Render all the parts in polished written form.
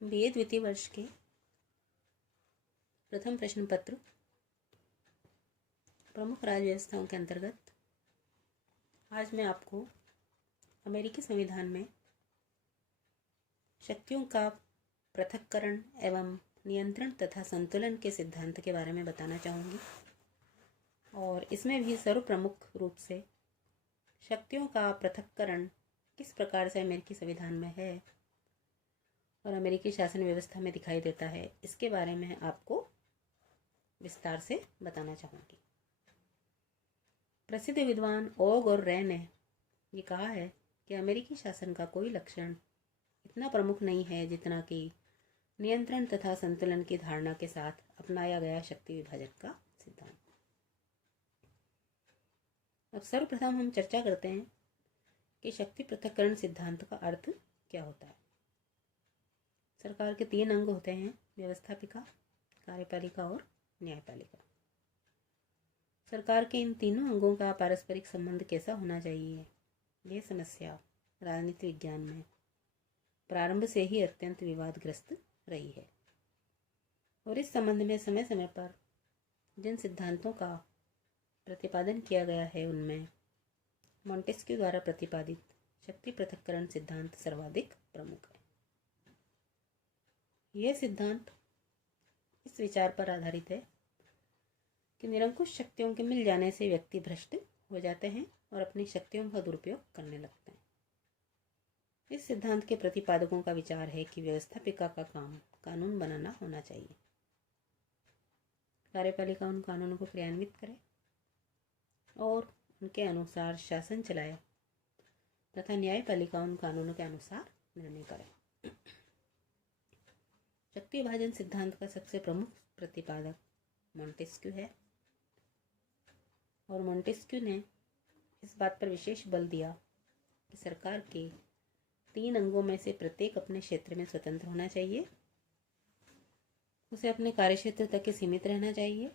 BA द्वितीय वर्ष के प्रथम प्रश्न पत्र प्रमुख राज्य व्यवस्थाओं के अंतर्गत आज मैं आपको अमेरिकी संविधान में शक्तियों का पृथक्करण एवं नियंत्रण तथा संतुलन के सिद्धांत के बारे में बताना चाहूँगी। और इसमें भी सर्वप्रमुख रूप से शक्तियों का पृथक्करण किस प्रकार से अमेरिकी संविधान में है और अमेरिकी शासन व्यवस्था में दिखाई देता है, इसके बारे में आपको विस्तार से बताना चाहूँगी। प्रसिद्ध विद्वान ओग और रे ने ये कहा है कि अमेरिकी शासन का कोई लक्षण इतना प्रमुख नहीं है जितना कि नियंत्रण तथा संतुलन की धारणा के साथ अपनाया गया शक्ति विभाजन का सिद्धांत। अब सर्वप्रथम हम चर्चा करते हैं कि शक्ति पृथक्करण सिद्धांत का अर्थ क्या होता है। सरकार के 3 अंग होते हैं, व्यवस्थापिका, कार्यपालिका और न्यायपालिका। सरकार के इन तीनों अंगों का पारस्परिक संबंध कैसा होना चाहिए, यह समस्या राजनीति विज्ञान में प्रारंभ से ही अत्यंत विवादग्रस्त रही है। और इस संबंध में समय समय पर जिन सिद्धांतों का प्रतिपादन किया गया है उनमें मॉन्टेस्क्यू द्वारा प्रतिपादित शक्ति पृथक्करण सिद्धांत सर्वाधिक प्रमुख है। यह सिद्धांत इस विचार पर आधारित है कि निरंकुश शक्तियों के मिल जाने से व्यक्ति भ्रष्ट हो जाते हैं और अपनी शक्तियों का दुरुपयोग करने लगते हैं। इस सिद्धांत के प्रतिपादकों का विचार है कि व्यवस्थापिका का काम कानून बनाना होना चाहिए, कार्यपालिका उन कानूनों को क्रियान्वित करे और उनके अनुसार शासन चलाए तथा न्यायपालिका उन कानूनों के अनुसार निर्णय करे। शक्ति विभाजन सिद्धांत का सबसे प्रमुख प्रतिपादक मॉन्टेस्क्यू है और मॉन्टेस्क्यू ने इस बात पर विशेष बल दिया कि सरकार के 3 अंगों में से प्रत्येक अपने क्षेत्र में स्वतंत्र होना चाहिए, उसे अपने कार्यक्षेत्र तक ही सीमित रहना चाहिए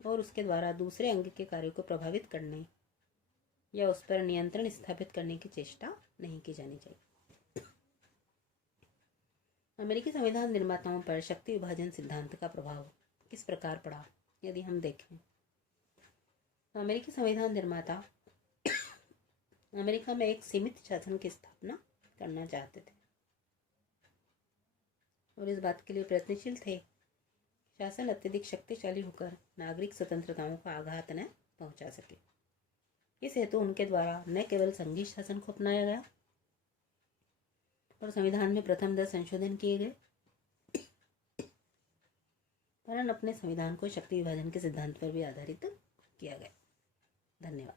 और उसके द्वारा दूसरे अंग के कार्यों को प्रभावित करने या उस पर नियंत्रण स्थापित करने की चेष्टा नहीं की जानी चाहिए। अमेरिकी संविधान निर्माताओं पर शक्ति विभाजन सिद्धांत का प्रभाव किस प्रकार पड़ा, यदि हम देखें तो अमेरिकी संविधान निर्माता अमेरिका में एक सीमित शासन की स्थापना करना चाहते थे और इस बात के लिए प्रयत्नशील थे शासन अत्यधिक शक्तिशाली होकर नागरिक स्वतंत्रताओं का आघात न पहुंचा सके। इस हेतु उनके द्वारा न केवल संघीय शासन को अपनाया गया और संविधान में प्रथम 10 संशोधन किए गए, वरन अपने संविधान को शक्ति विभाजन के सिद्धांत पर भी आधारित किया गया। धन्यवाद।